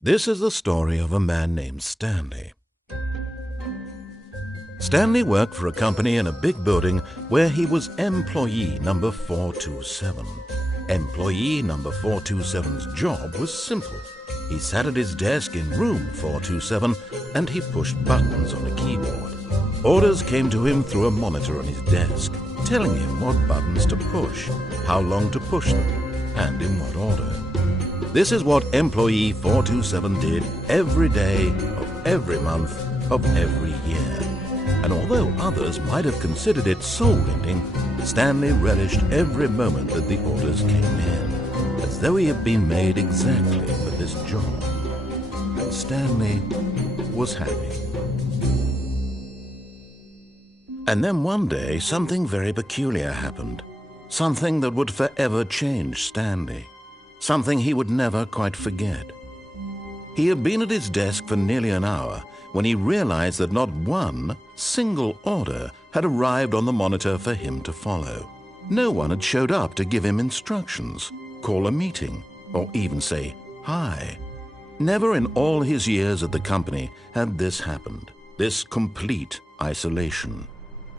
This is the story of a man named Stanley. Stanley worked for a company in a big building where he was employee number 427. Employee number 427's job was simple. He sat at his desk in room 427 and he pushed buttons on a keyboard. Orders came to him through a monitor on his desk, telling him what buttons to push, how long to push them, and in what order. This is what employee 427 did every day of every month of every year. And although others might have considered it soul-ending, Stanley relished every moment that the orders came in, as though he had been made exactly for this job. And Stanley was happy. And then one day, something very peculiar happened. Something that would forever change Stanley. Something he would never quite forget. He had been at his desk for nearly an hour when he realized that not one single order had arrived on the monitor for him to follow. No one had showed up to give him instructions, call a meeting, or even say hi. Never in all his years at the company had this happened, this complete isolation.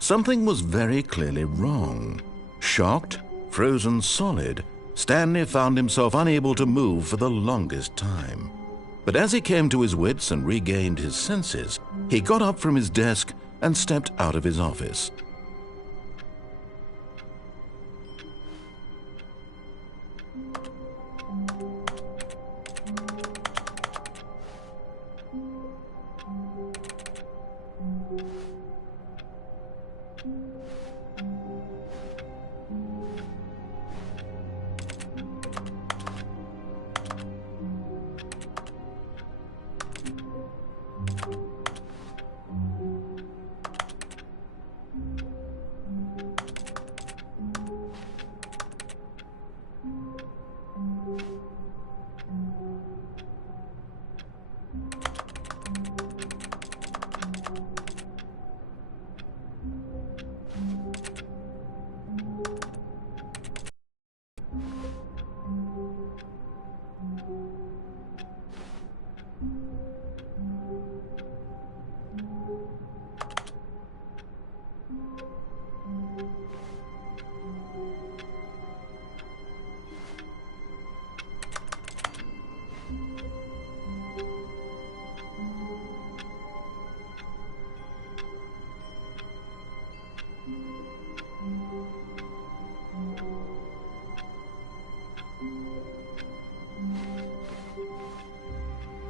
Something was very clearly wrong. Shocked, frozen solid, Stanley found himself unable to move for the longest time. But as he came to his wits and regained his senses, he got up from his desk and stepped out of his office.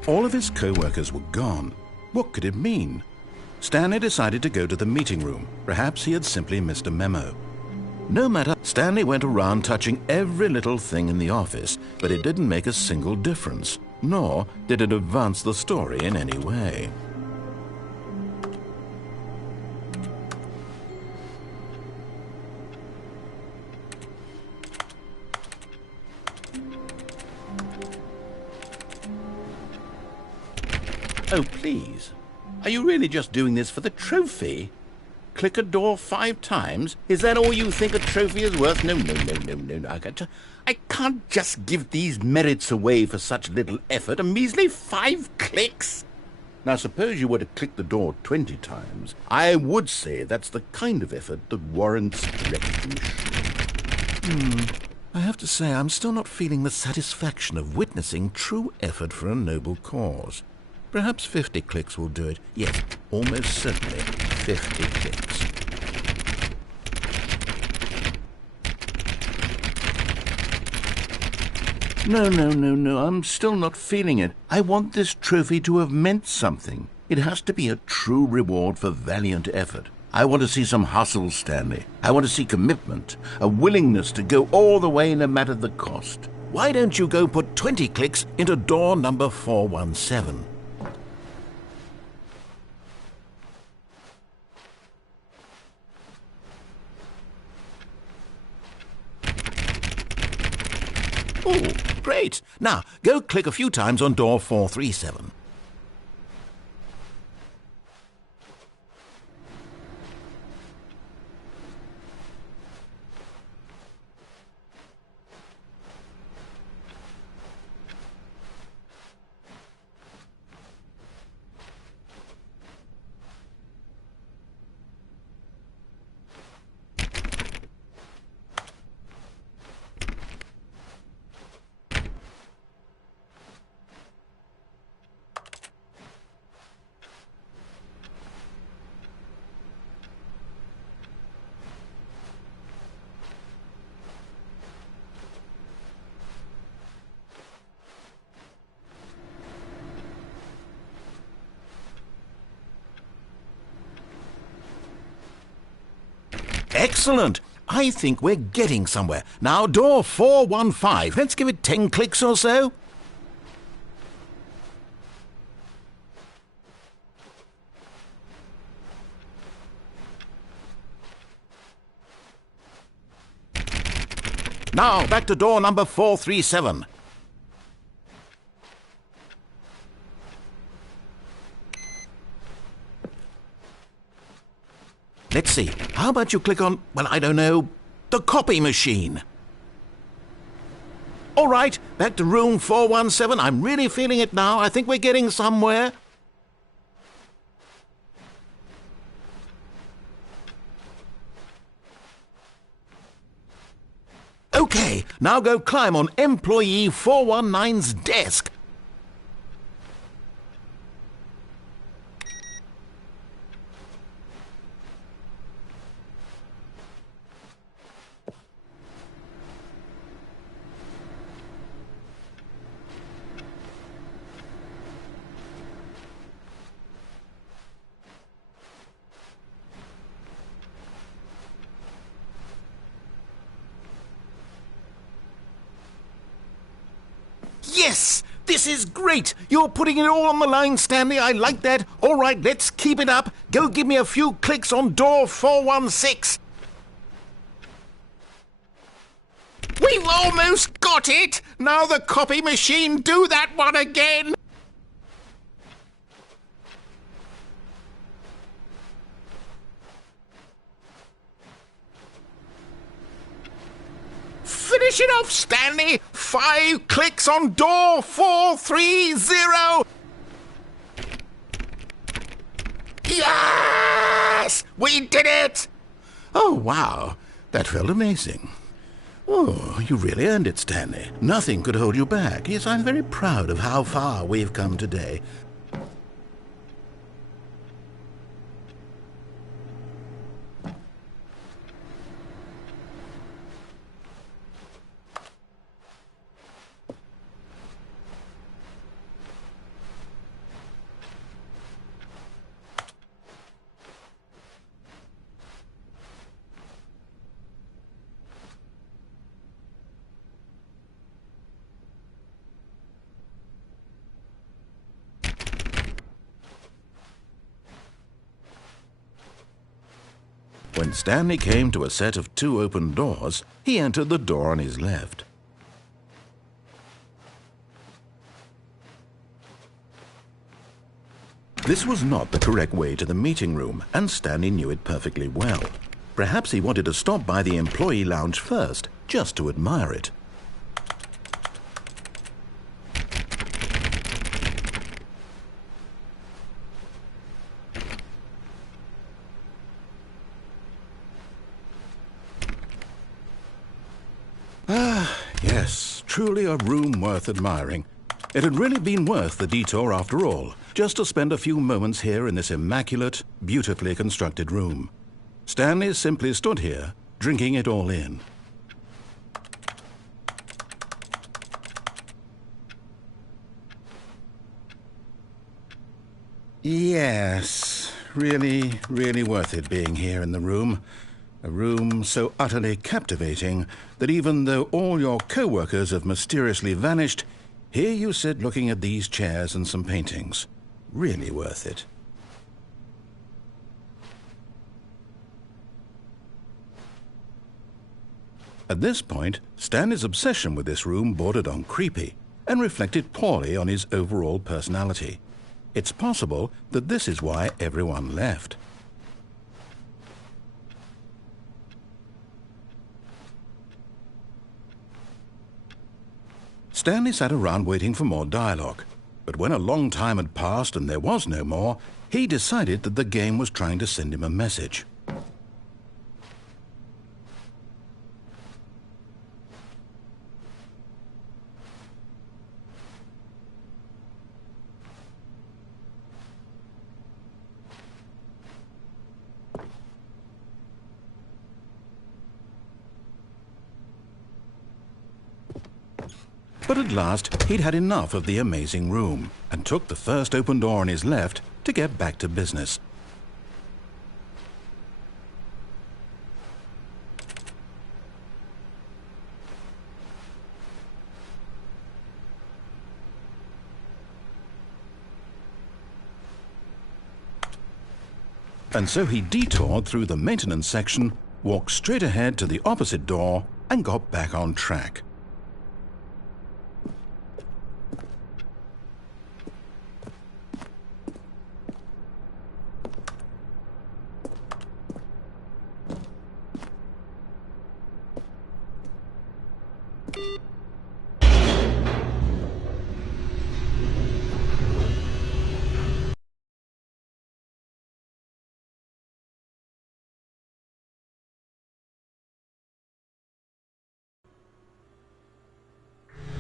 All of his co-workers were gone. What could it mean? Stanley decided to go to the meeting room. Perhaps he had simply missed a memo. No matter, Stanley went around touching every little thing in the office, but it didn't make a single difference, nor did it advance the story in any way. Oh, please. Are you really just doing this for the trophy? Click a door 5 times? Is that all you think a trophy is worth? No. I can't just give these merits away for such little effort. A measly 5 clicks? Now, suppose you were to click the door 20 times. I would say that's the kind of effort that warrants recognition. I have to say I'm still not feeling the satisfaction of witnessing true effort for a noble cause. Perhaps 50 clicks will do it. Yes, almost certainly 50 clicks. No, I'm still not feeling it. I want this trophy to have meant something. It has to be a true reward for valiant effort. I want to see some hustle, Stanley. I want to see commitment, a willingness to go all the way no matter the cost. Why don't you go put 20 clicks into door number 417? Oh, great. Now, go click a few times on door 437. Excellent. I think we're getting somewhere. Now, door 415. Let's give it 10 clicks or so. Now, back to door number 437. Let's see. How about you click on, well, I don't know, the copy machine? All right, back to room 417. I'm really feeling it now. I think we're getting somewhere. Okay, now go climb on employee 419's desk. Yes! This is great! You're putting it all on the line, Stanley. I like that. All right, let's keep it up. Go give me a few clicks on door 416. We've almost got it! Now the copy machine, do that one again! Finish it off, Stanley! 5 clicks on door 430! Yes! We did it! Oh, wow. That felt amazing. Oh, you really earned it, Stanley. Nothing could hold you back. Yes, I'm very proud of how far we've come today. When Stanley came to a set of 2 open doors, he entered the door on his left. This was not the correct way to the meeting room, and Stanley knew it perfectly well. Perhaps he wanted to stop by the employee lounge first, just to admire it. Yes, truly a room worth admiring. It had really been worth the detour after all, just to spend a few moments here in this immaculate, beautifully constructed room. Stanley simply stood here, drinking it all in. Yes, Really, really worth it being here in the room. A room so utterly captivating that even though all your co-workers have mysteriously vanished, here you sit looking at these chairs and some paintings. Really worth it. At this point, Stanley's obsession with this room bordered on creepy and reflected poorly on his overall personality. It's possible that this is why everyone left. Stanley sat around waiting for more dialogue, but when a long time had passed and there was no more, he decided that the game was trying to send him a message. But at last, he'd had enough of the amazing room and took the first open door on his left to get back to business. And so he detoured through the maintenance section, walked straight ahead to the opposite door, and got back on track.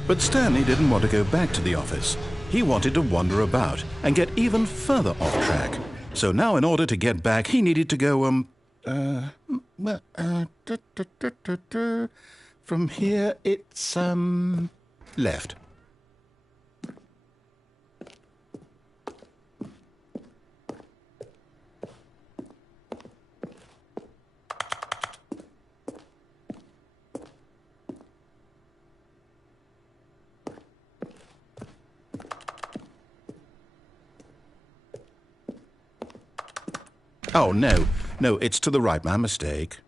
But Stanley didn't want to go back to the office. He wanted to wander about and get even further off track. So now in order to get back, he needed to go, from here it's, left. Oh, no, it's to the right, my mistake.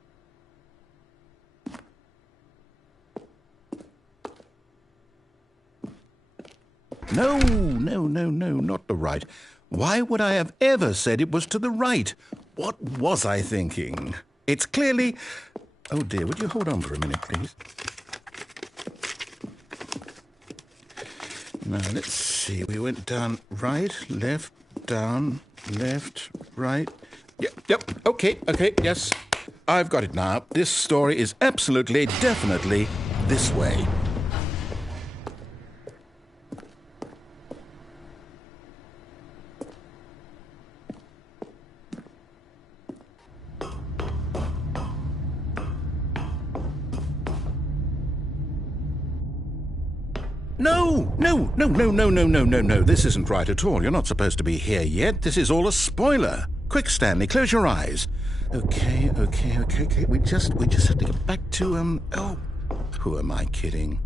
No, not the right. Why would I have ever said it was to the right? What was I thinking? It's clearly... Oh dear, would you hold on for a minute, please? Now, let's see. We went down right, left, down, left, right... Yep, okay, yes. I've got it now. This story is absolutely, definitely this way. No. This isn't right at all. You're not supposed to be here yet. This is all a spoiler. Quick, Stanley, close your eyes. Okay. We just have to get back to, oh, who am I kidding?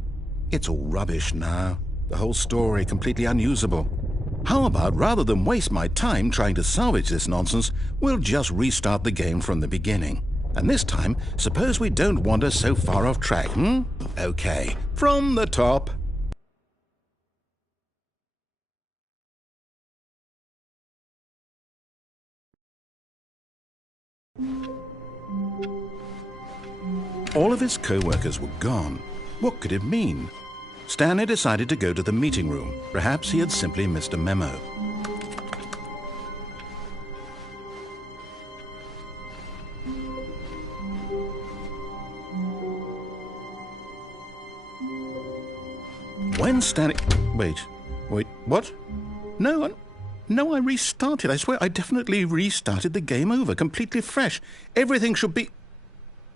It's all rubbish now. The whole story completely unusable. How about, rather than waste my time trying to salvage this nonsense, we'll just restart the game from the beginning. And this time, suppose we don't wander so far off track, Okay, from the top. All of his co-workers were gone. What could it mean? Stanley decided to go to the meeting room. Perhaps he had simply missed a memo. When Stanley... Wait, what? No, I restarted. I swear I definitely restarted the game over, completely fresh. Everything should be...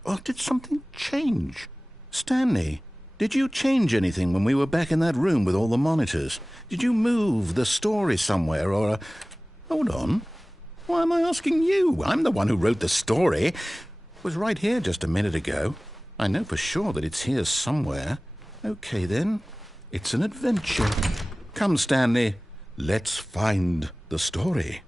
Oh, did something change? Stanley, did you change anything when we were back in that room with all the monitors? Did you move the story somewhere or... Hold on. Why am I asking you? I'm the one who wrote the story. It was right here just a minute ago. I know for sure that it's here somewhere. Okay, then. It's an adventure. Come, Stanley. Let's find the story.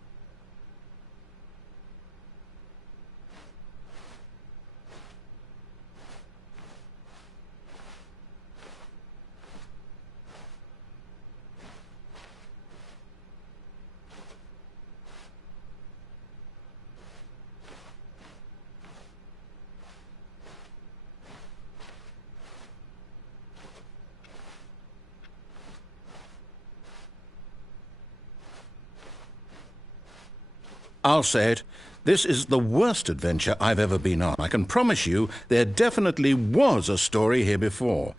I'll say it. This is the worst adventure I've ever been on. I can promise you there definitely was a story here before.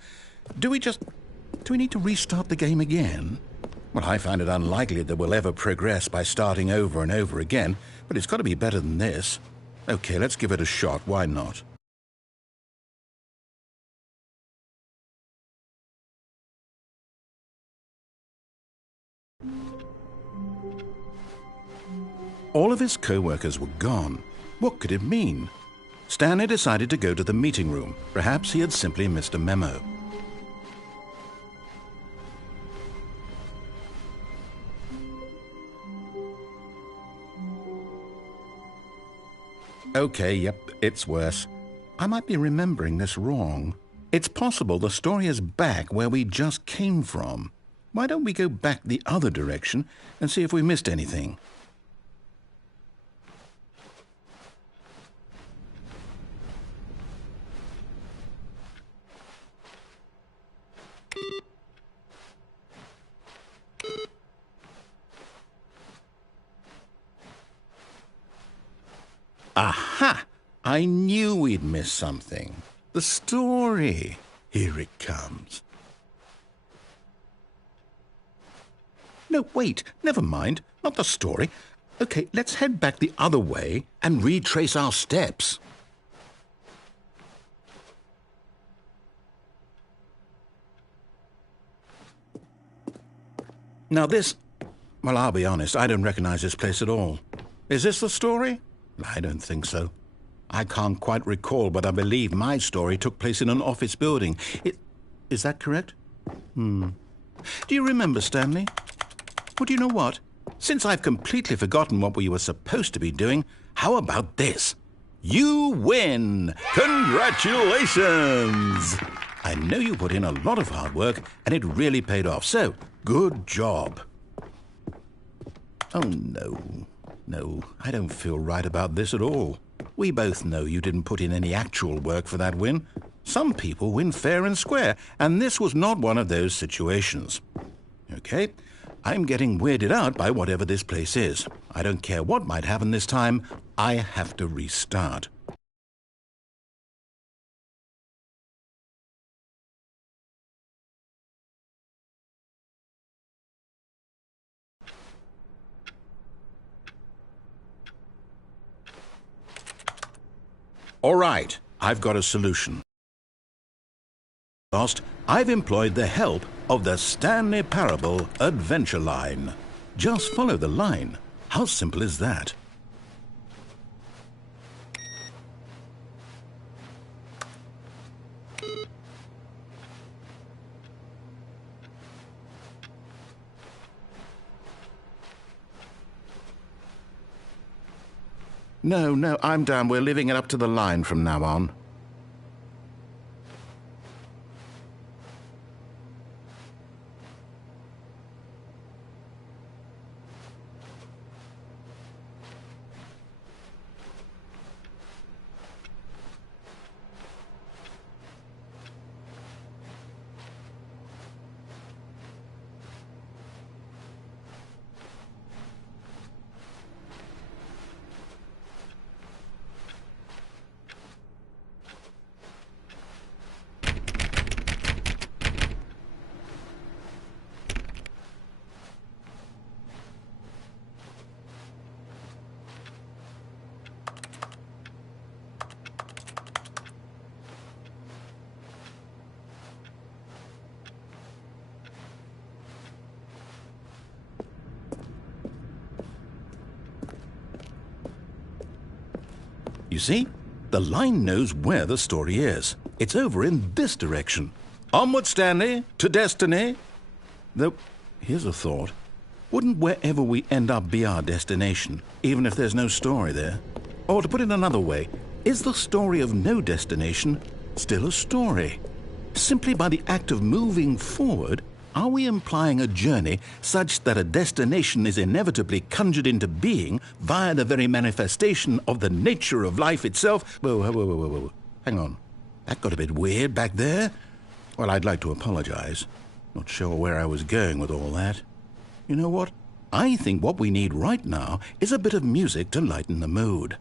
Do we need to restart the game again? Well, I find it unlikely that we'll ever progress by starting over and over again, but it's got to be better than this. Okay, let's give it a shot. Why not? All of his co-workers were gone. What could it mean? Stanley decided to go to the meeting room. Perhaps he had simply missed a memo. Okay, yep, it's worse. I might be remembering this wrong. It's possible the story is back where we just came from. Why don't we go back the other direction and see if we missed anything? Aha! I knew we'd miss something. The story. Here it comes. No, wait. Never mind. Not the story. Okay, let's head back the other way and retrace our steps. Now this... Well, I'll be honest. I don't recognize this place at all. Is this the story? I don't think so. I can't quite recall, but I believe my story took place in an office building. Is that correct? Do you remember, Stanley? Well, do you know what? Since I've completely forgotten what we were supposed to be doing, how about this? You win! Congratulations! I know you put in a lot of hard work, and it really paid off, so good job. Oh, no. No, I don't feel right about this at all. We both know you didn't put in any actual work for that win. Some people win fair and square, and this was not one of those situations. Okay, I'm getting weirded out by whatever this place is. I don't care what might happen this time. I have to restart. All right, I've got a solution. I've employed the help of the Stanley Parable Adventure Line. Just follow the line. How simple is that? No, I'm down. We're leaving it up to the line from now on. You see? The line knows where the story is. It's over in this direction. Onward, Stanley, to destiny. Though, here's a thought. Wouldn't wherever we end up be our destination, even if there's no story there? Or to put it another way, is the story of no destination still a story? Simply by the act of moving forward, are we implying a journey such that a destination is inevitably conjured into being via the very manifestation of the nature of life itself? Whoa. Hang on. That got a bit weird back there. Well, I'd like to apologize. Not sure where I was going with all that. You know what? I think what we need right now is a bit of music to lighten the mood.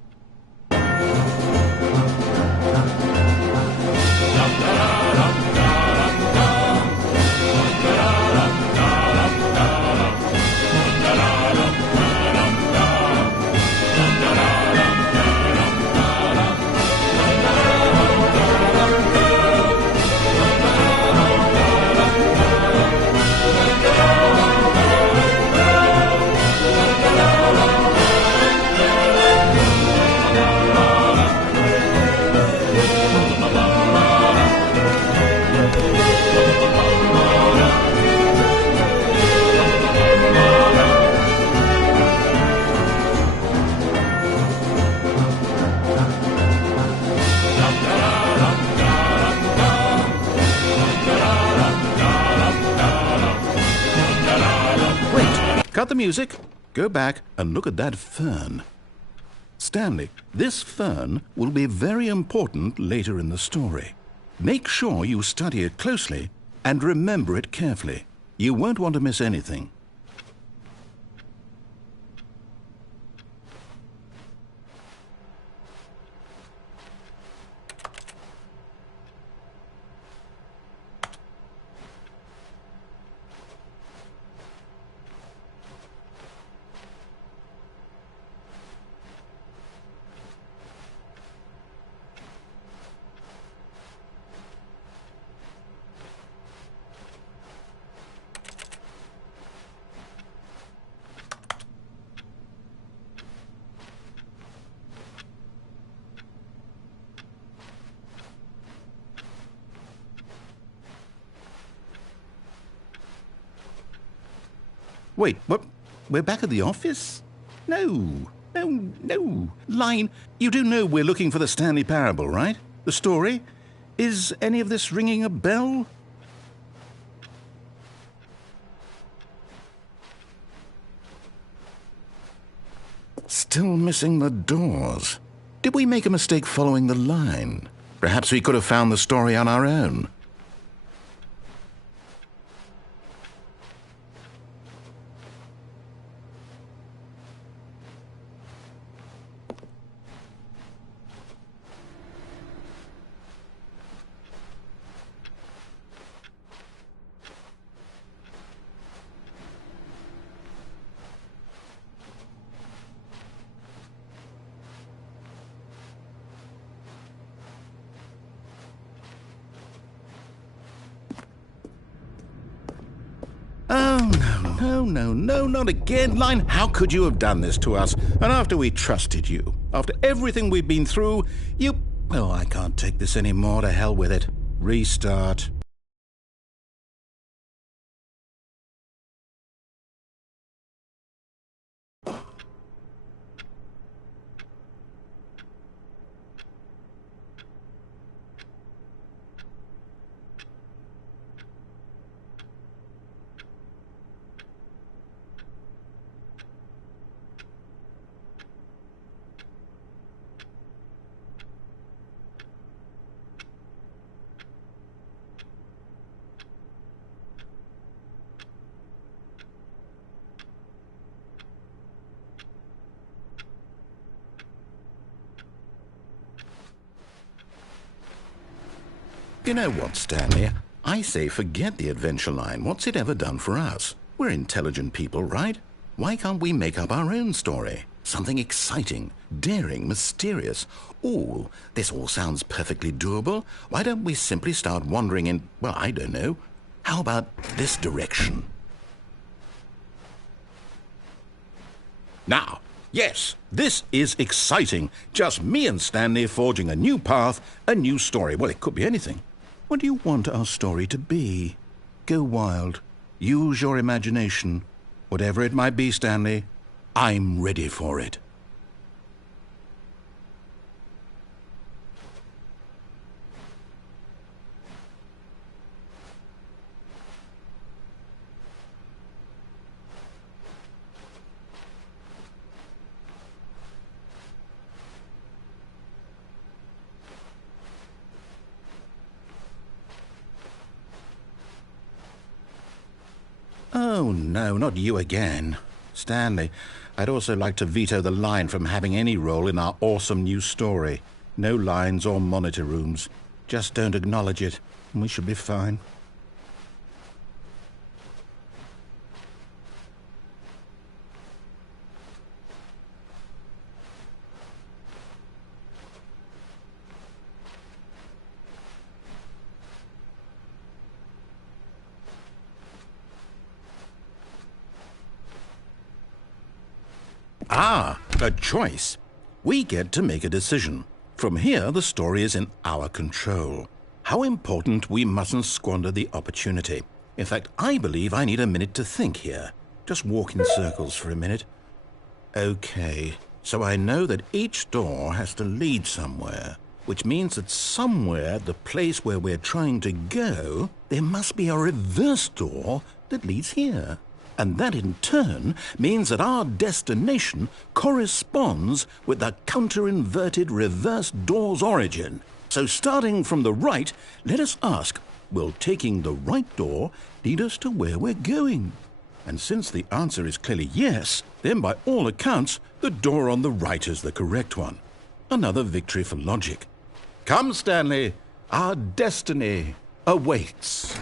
Cut the music, go back and look at that fern. Stanley, this fern will be very important later in the story. Make sure you study it closely and remember it carefully. You won't want to miss anything. Wait, what? We're back at the office? No. Line, you do know we're looking for the Stanley Parable, right? The story? Is any of this ringing a bell? Still missing the doors. Did we make a mistake following the line? Perhaps we could have found the story on our own. Oh, no, not again. Line, how could you have done this to us? And after we trusted you, after everything we've been through, you... Oh, I can't take this anymore. To hell with it. Restart. You know what, Stanley? I say forget the adventure line. What's it ever done for us? We're intelligent people, right? Why can't we make up our own story? Something exciting, daring, mysterious. Ooh, this all sounds perfectly doable. Why don't we simply start wandering in, well, I don't know. How about this direction? Now, Yes, this is exciting. Just me and Stanley forging a new path, a new story. Well, it could be anything. What do you want our story to be? Go wild. Use your imagination. Whatever it might be, Stanley, I'm ready for it. Oh, no, not you again. Stanley, I'd also like to veto the line from having any role in our awesome new story. No lines or monitor rooms. Just don't acknowledge it, and we should be fine. Ah, a choice. We get to make a decision. From here, the story is in our control. How important we mustn't squander the opportunity. In fact, I believe I need a minute to think here. Just walk in circles for a minute. Okay, so I know that each door has to lead somewhere, which means that somewhere, the place where we're trying to go, there must be a reverse door that leads here. And that in turn means that our destination corresponds with the counter-inverted reverse door's origin. So starting from the right, let us ask, will taking the right door lead us to where we're going? And since the answer is clearly yes, then by all accounts, the door on the right is the correct one. Another victory for logic. Come, Stanley, our destiny awaits.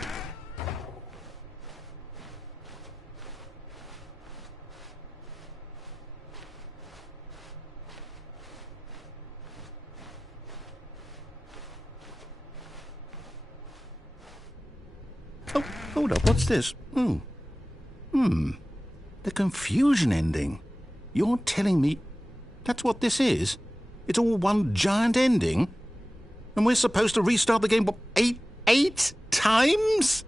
Oh, hold up, what's this? The confusion ending. You're telling me that's what this is? It's all one giant ending? And we're supposed to restart the game, what, eight times?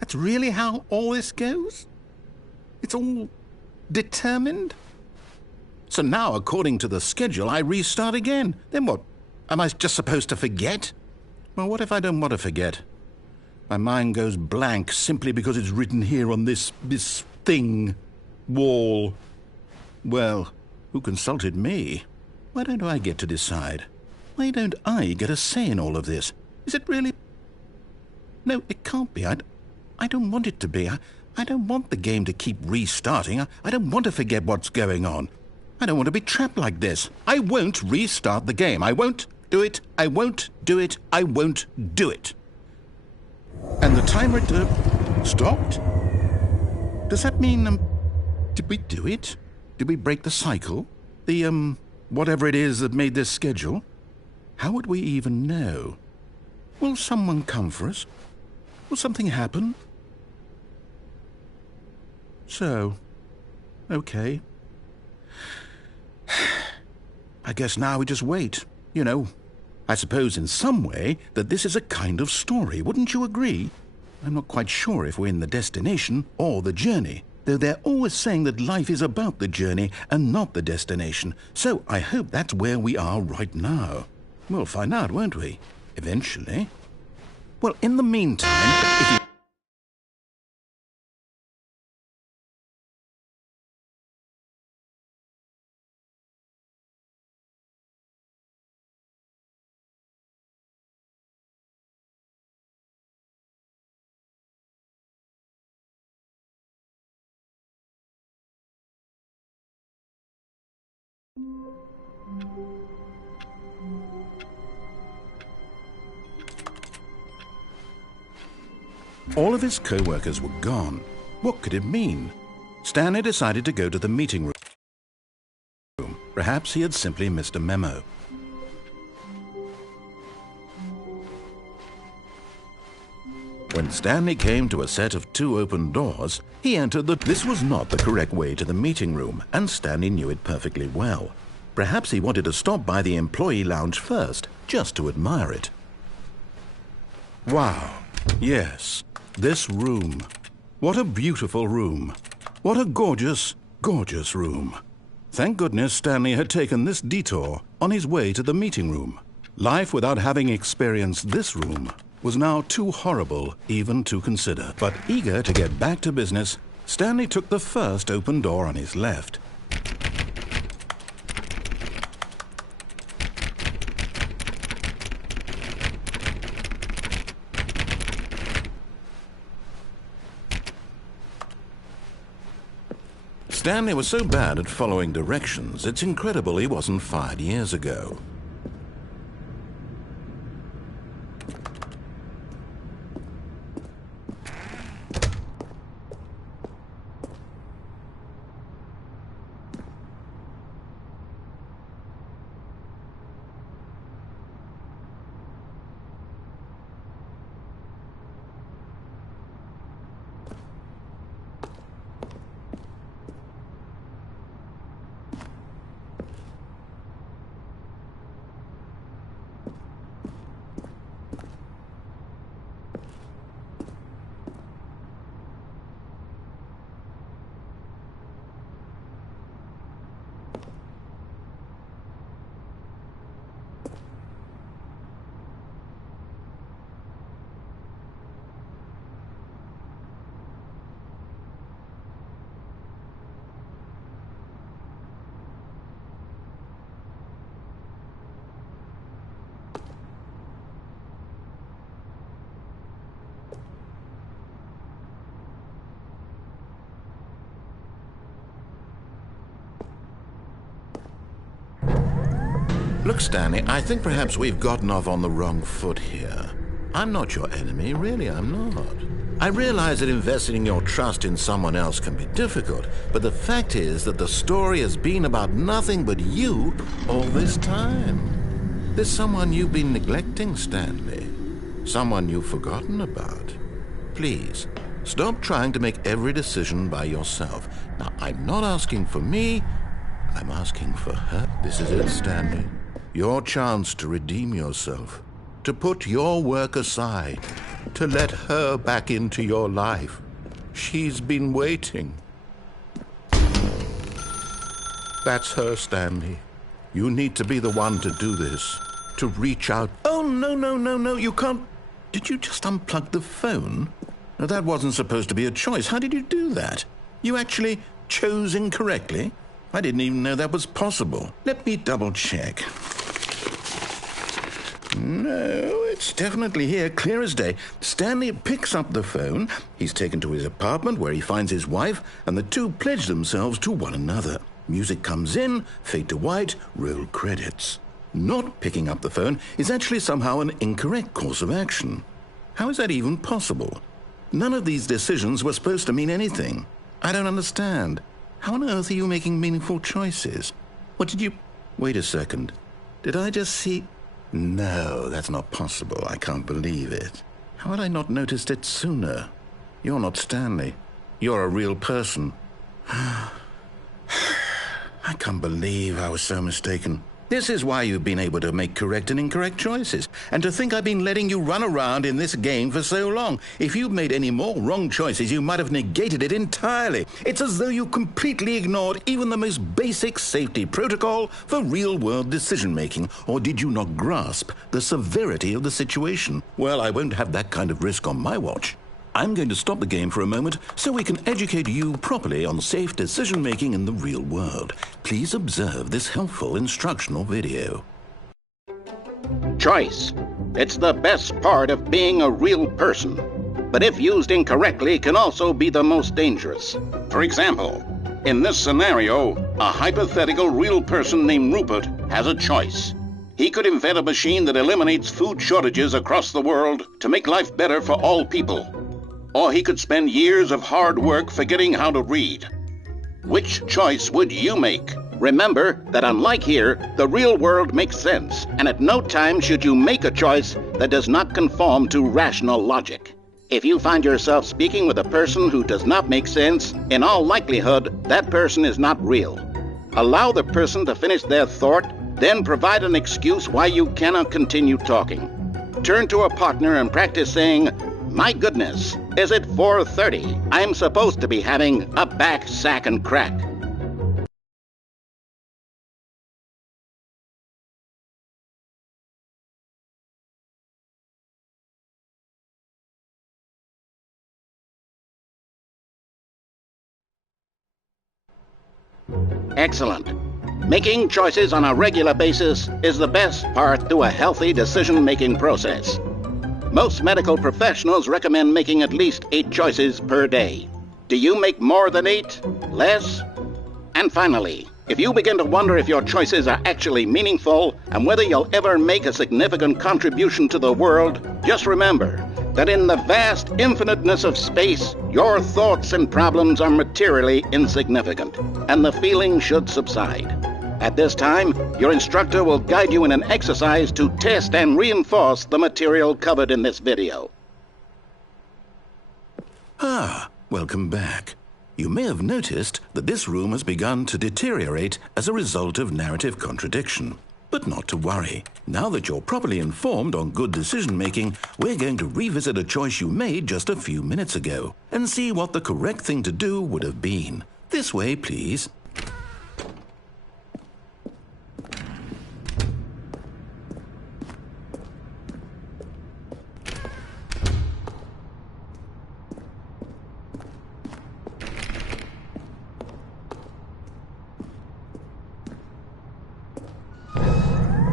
That's really how all this goes? It's all determined? So now, according to the schedule, I restart again. Then what? Am I just supposed to forget? Well, what if I don't want to forget? My mind goes blank simply because it's written here on this thing, wall. Well, who consulted me? Why don't I get to decide? Why don't I get a say in all of this? Is it really? No, it can't be. I don't want it to be. I don't want the game to keep restarting. I don't want to forget what's going on. I don't want to be trapped like this. I won't restart the game. I won't do it. I won't do it. I won't do it. And the timer stopped? Does that mean, did we do it? Did we break the cycle? The, whatever it is that made this schedule? How would we even know? Will someone come for us? Will something happen? So, okay. I guess now we just wait, you know. I suppose in some way that this is a kind of story, wouldn't you agree? I'm not quite sure if we're in the destination or the journey, though they're always saying that life is about the journey and not the destination, so I hope that's where we are right now. We'll find out, won't we? Eventually. Well, in the meantime, if you... All of his co-workers were gone. What could it mean? Stanley decided to go to the meeting room. Perhaps he had simply missed a memo. When Stanley came to a set of 2 open doors, he entered This was not the correct way to the meeting room, and Stanley knew it perfectly well. Perhaps he wanted to stop by the employee lounge first, just to admire it. Wow. Yes, this room. What a beautiful room. What a gorgeous, gorgeous room. Thank goodness Stanley had taken this detour on his way to the meeting room. Life without having experienced this room was now too horrible even to consider. But eager to get back to business, Stanley took the first open door on his left. Stanley was so bad at following directions, it's incredible he wasn't fired years ago. Look, Stanley, I think perhaps we've gotten off on the wrong foot here. I'm not your enemy, really, I'm not. I realize that investing your trust in someone else can be difficult, but the fact is that the story has been about nothing but you all this time. There's someone you've been neglecting, Stanley. Someone you've forgotten about. Please, stop trying to make every decision by yourself. Now, I'm not asking for me, I'm asking for her. This is it, Stanley. Your chance to redeem yourself, to put your work aside, to let her back into your life. She's been waiting. That's her, Stanley. You need to be the one to do this, to reach out. Oh, no, you can't. Did you just unplug the phone? No, that wasn't supposed to be a choice. How did you do that? You actually chose incorrectly? I didn't even know that was possible. Let me double check. No, it's definitely here, clear as day. Stanley picks up the phone. He's taken to his apartment where he finds his wife, and the two pledge themselves to one another. Music comes in, fade to white, roll credits. Not picking up the phone is actually somehow an incorrect course of action. How is that even possible? None of these decisions were supposed to mean anything. I don't understand. How on earth are you making meaningful choices? What did you... Wait a second. Did I just see... No, that's not possible. I can't believe it. How had I not noticed it sooner? You're not Stanley. You're a real person. I can't believe I was so mistaken. This is why you've been able to make correct and incorrect choices. And to think I've been letting you run around in this game for so long. If you'd made any more wrong choices, you might have negated it entirely. It's as though you completely ignored even the most basic safety protocol for real-world decision-making. Or did you not grasp the severity of the situation? Well, I won't have that kind of risk on my watch. I'm going to stop the game for a moment so we can educate you properly on safe decision-making in the real world. Please observe this helpful instructional video. Choice. It's the best part of being a real person. But if used incorrectly, can also be the most dangerous. For example, in this scenario, a hypothetical real person named Rupert has a choice. He could invent a machine that eliminates food shortages across the world to make life better for all people. Or he could spend years of hard work forgetting how to read. Which choice would you make? Remember that unlike here, the real world makes sense, and at no time should you make a choice that does not conform to rational logic. If you find yourself speaking with a person who does not make sense, in all likelihood, that person is not real. Allow the person to finish their thought, then provide an excuse why you cannot continue talking. Turn to a partner and practice saying, "My goodness, is it 4:30? I'm supposed to be having a back, sack, and crack." Excellent. Making choices on a regular basis is the best part to a healthy decision-making process. Most medical professionals recommend making at least 8 choices per day. Do you make more than 8? Less? And finally, if you begin to wonder if your choices are actually meaningful and whether you'll ever make a significant contribution to the world, just remember that in the vast infiniteness of space, your thoughts and problems are materially insignificant, and the feeling should subside. At this time, your instructor will guide you in an exercise to test and reinforce the material covered in this video. Welcome back. You may have noticed that this room has begun to deteriorate as a result of narrative contradiction. But not to worry. Now that you're properly informed on good decision-making, we're going to revisit a choice you made just a few minutes ago and see what the correct thing to do would have been. This way, please.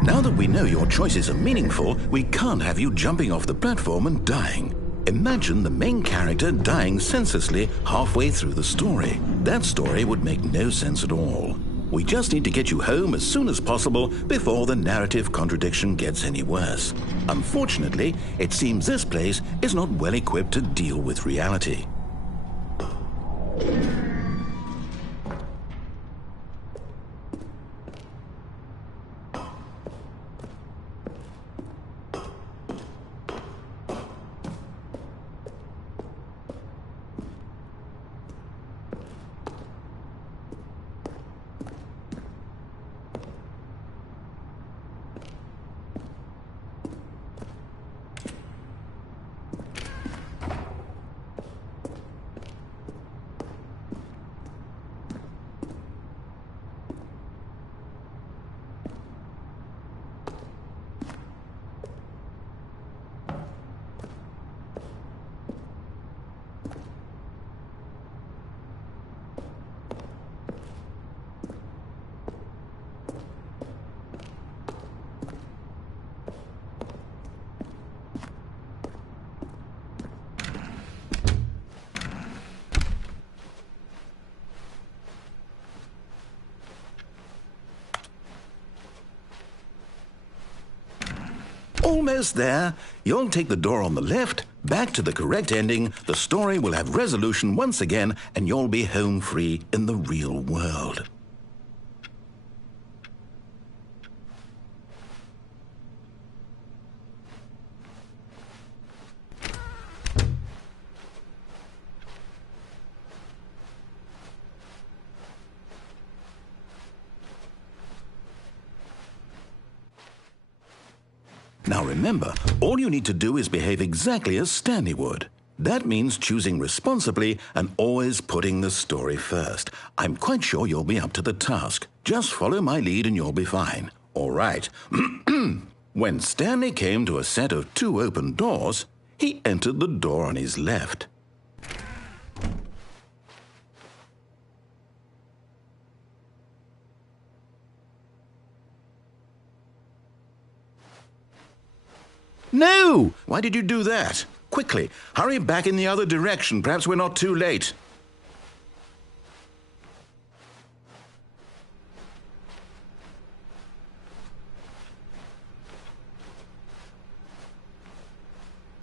Now that we know your choices are meaningful, we can't have you jumping off the platform and dying. Imagine the main character dying senselessly halfway through the story. That story would make no sense at all. We just need to get you home as soon as possible before the narrative contradiction gets any worse. Unfortunately, it seems this place is not well equipped to deal with reality. Almost there. You'll take the door on the left, back to the correct ending, the story will have resolution once again, and you'll be home free in the real world. Now remember, all you need to do is behave exactly as Stanley would. That means choosing responsibly and always putting the story first. I'm quite sure you'll be up to the task. Just follow my lead and you'll be fine. All right. When Stanley came to a set of 2 open doors, he entered the door on his left. No! Why did you do that? Quickly, hurry back in the other direction. Perhaps we're not too late.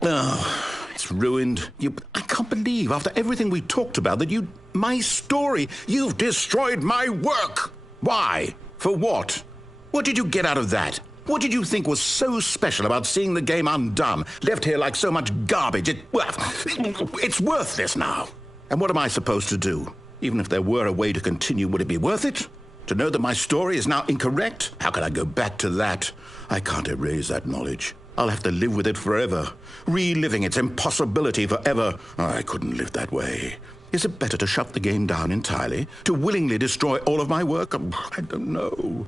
Oh, it's ruined. I can't believe, after everything we talked about, that my story, you've destroyed my work. Why? For what? What did you get out of that? What did you think was so special about seeing the game undone, left here like so much garbage? It's worthless now. And what am I supposed to do? Even if there were a way to continue, would it be worth it? To know that my story is now incorrect? How can I go back to that? I can't erase that knowledge. I'll have to live with it forever, reliving its impossibility forever. I couldn't live that way. Is it better to shut the game down entirely? To willingly destroy all of my work? I don't know.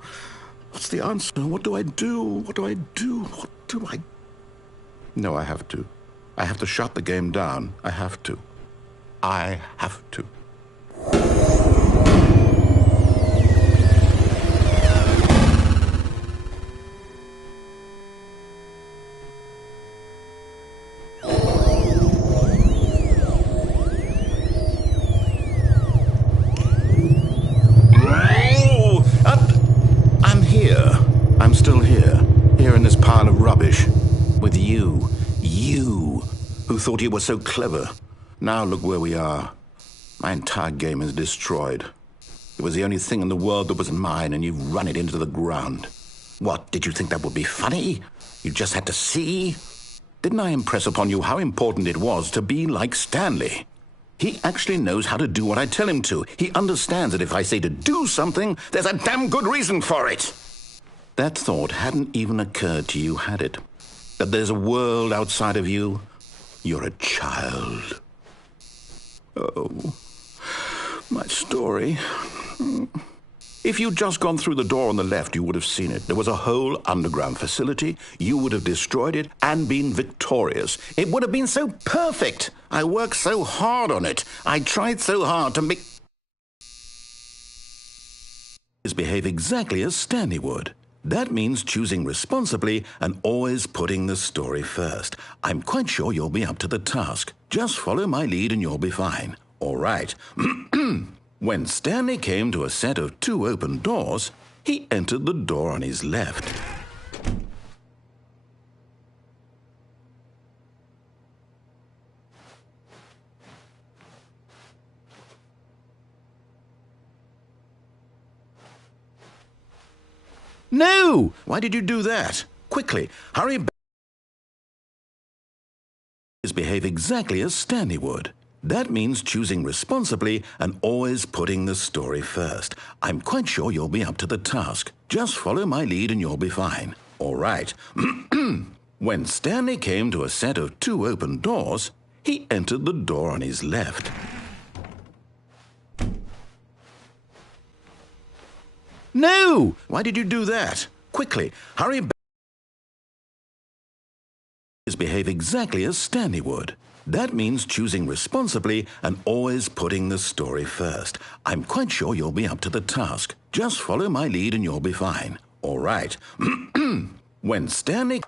What's the answer? What do I do? What do I do? What do I... No, I have to. I have to shut the game down. I have to. I have to. I'm still here in this pile of rubbish, with you, who thought you were so clever. Now look where we are. My entire game is destroyed. It was the only thing in the world that was mine, and you've run it into the ground. What, did you think that would be funny? You just had to see? Didn't I impress upon you how important it was to be like Stanley? He actually knows how to do what I tell him to. He understands that if I say to do something, there's a damn good reason for it. That thought hadn't even occurred to you, had it? That there's a world outside of you? You're a child. Oh, my story. If you'd just gone through the door on the left, you would have seen it. There was a whole underground facility. You would have destroyed it and been victorious. It would have been so perfect. I worked so hard on it. I tried so hard to make... behave exactly as Stanley would. That means choosing responsibly and always putting the story first. I'm quite sure you'll be up to the task. Just follow my lead and you'll be fine. All right. When Stanley came to a set of 2 open doors, he entered the door on his left. No! Why did you do that? Quickly, hurry back. Behave exactly as Stanley would. That means choosing responsibly and always putting the story first. I'm quite sure you'll be up to the task. Just follow my lead and you'll be fine. All right. When Stanley came to a set of 2 open doors, he entered the door on his left. No! Why did you do that? Quickly, hurry back. Behave exactly as Stanley would. That means choosing responsibly and always putting the story first. I'm quite sure you'll be up to the task. Just follow my lead and you'll be fine. All right. When Stanley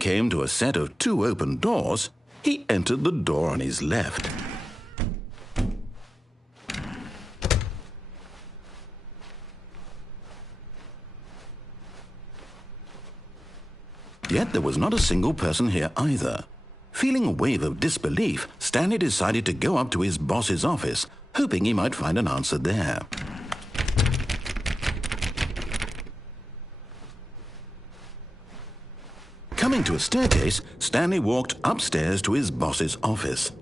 came to a set of 2 open doors, he entered the door on his left. Yet there was not a single person here either. Feeling a wave of disbelief, Stanley decided to go up to his boss's office, hoping he might find an answer there. Coming to a staircase, Stanley walked upstairs to his boss's office.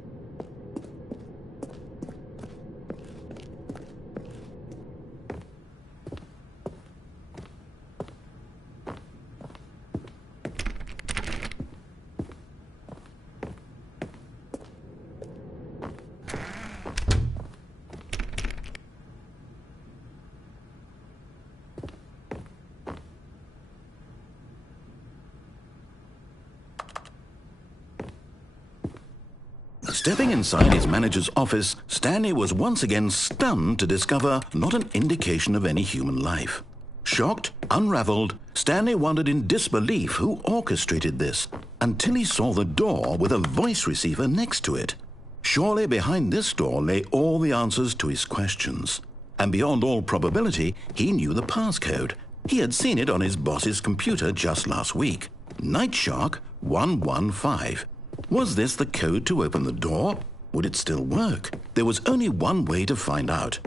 Stepping inside his manager's office, Stanley was once again stunned to discover not an indication of any human life. Shocked, unraveled, Stanley wondered in disbelief who orchestrated this, until he saw the door with a voice receiver next to it. Surely behind this door lay all the answers to his questions. And beyond all probability, he knew the passcode. He had seen it on his boss's computer just last week. Nightshark 115. Was this the code to open the door? Would it still work? There was only one way to find out.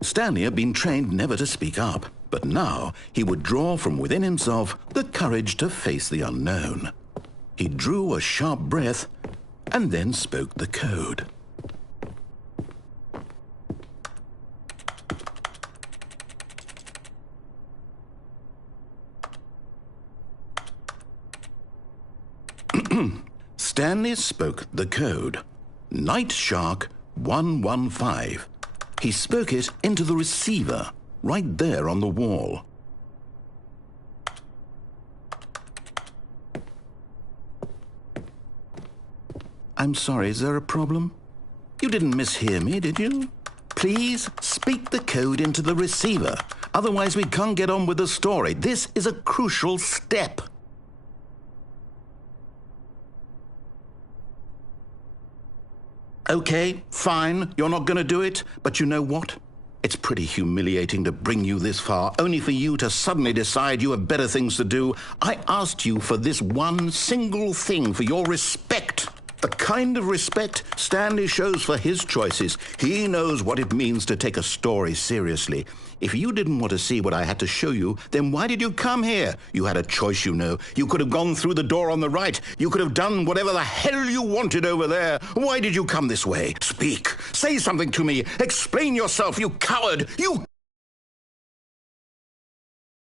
Stanley had been trained never to speak up, but now he would draw from within himself the courage to face the unknown. He drew a sharp breath and then spoke the code. Stanley spoke the code. Nightshark 115. He spoke it into the receiver, right there on the wall. I'm sorry, is there a problem? You didn't mishear me, did you? Please speak the code into the receiver. Otherwise, we can't get on with the story. This is a crucial step. Okay, fine, you're not going to do it, but you know what? It's pretty humiliating to bring you this far, only for you to suddenly decide you have better things to do. I asked you for this one single thing, for your respect. The kind of respect Stanley shows for his choices. He knows what it means to take a story seriously. If you didn't want to see what I had to show you, then why did you come here? You had a choice, you know. You could have gone through the door on the right. You could have done whatever the hell you wanted over there. Why did you come this way? Speak. Say something to me. Explain yourself, you coward. You...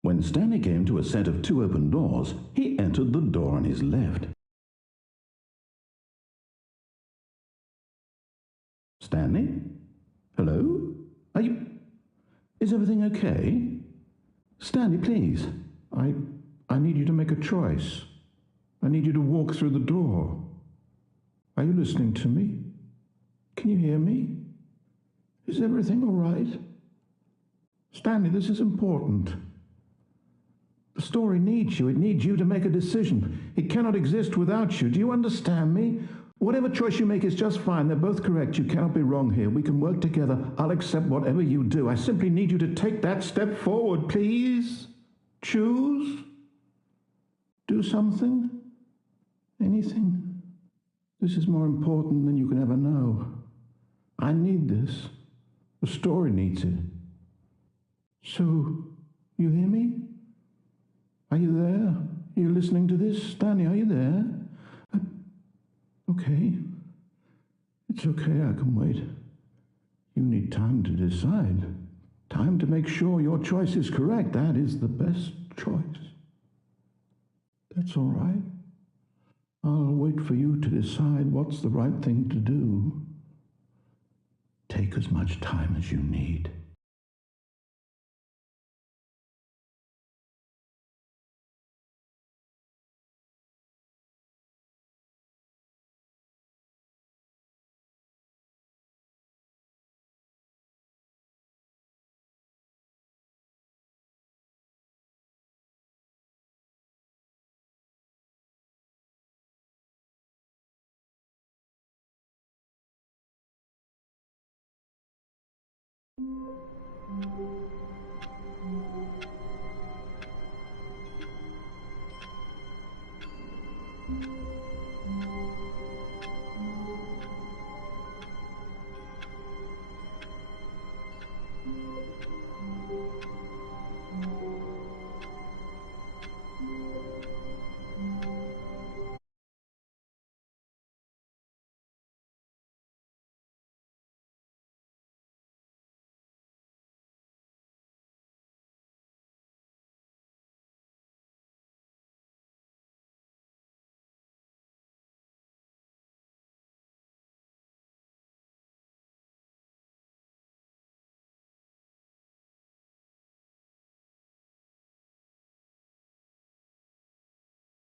When Stanley came to a set of two open doors, he entered the door on his left. Stanley? Hello? Are you... Is everything okay? Stanley, please. I need you to make a choice. I need you to walk through the door. Are you listening to me? Can you hear me? Is everything all right? Stanley, this is important. The story needs you. It needs you to make a decision. It cannot exist without you. Do you understand me? Whatever choice you make is just fine. They're both correct. You cannot be wrong here. We can work together. I'll accept whatever you do. I simply need you to take that step forward, please. Choose. Do something. Anything. This is more important than you can ever know. I need this. The story needs it. So, you hear me? Are you there? Are you listening to this? Stanley, are you there? Okay. It's okay, I can wait. You need time to decide. Time to make sure your choice is correct. That is the best choice. That's all right. I'll wait for you to decide what's the right thing to do. Take as much time as you need.